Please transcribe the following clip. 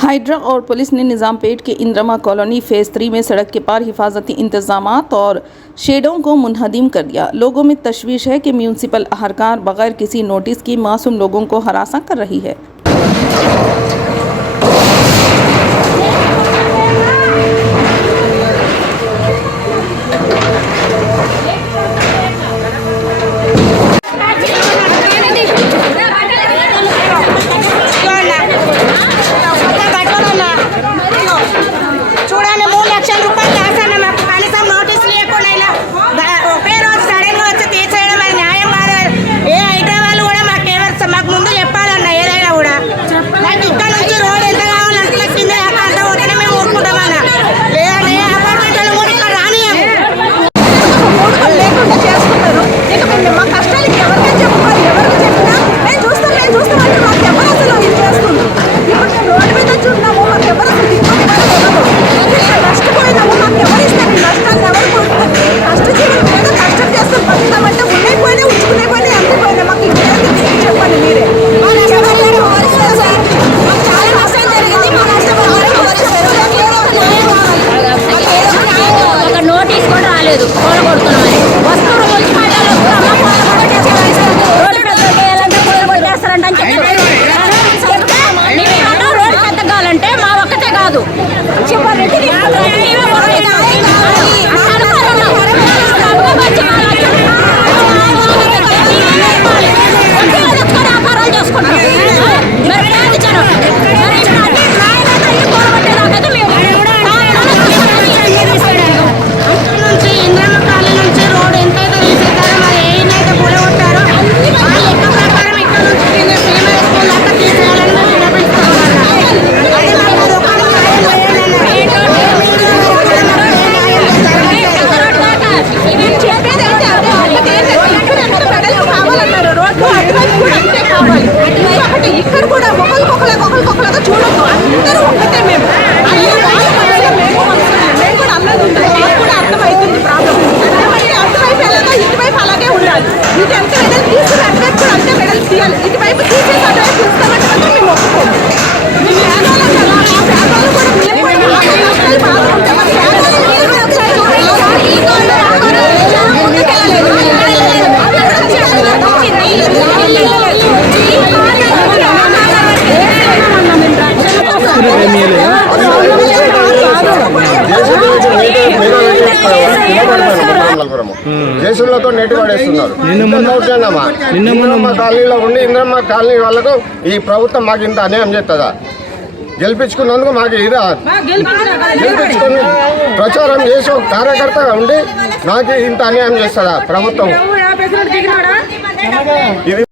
Hydra और police ने निज़ामपेट के इंद्रमा कॉलोनी फेज़ 3 में सड़क के पार हिफाजती इंतजामात और शेडों को मुनहदिम कर दिया। लोगों में तशवीश है कि म्यूनसिपल अहलकार बगैर किसी नोटिस की मासूम लोगों को हरासा कर रही है। జేసులతో నెట్టి పడేస్తున్నారు. ఇంద్రమ్మ కాలనీలో ఉండి ఇంద్రమ్మ కాలనీ వాళ్ళకు ఈ ప్రభుత్వం మాకు ఇంత అన్యాయం చేస్తుందా? గెలిపించుకున్నందుకు మాకు ఇదా? గెలిపించుకుని ప్రచారం చేసి ఒక కార్యకర్తగా ఉండి నాకు ఇంత అన్యాయం చేస్తుందా ప్రభుత్వం? ఇది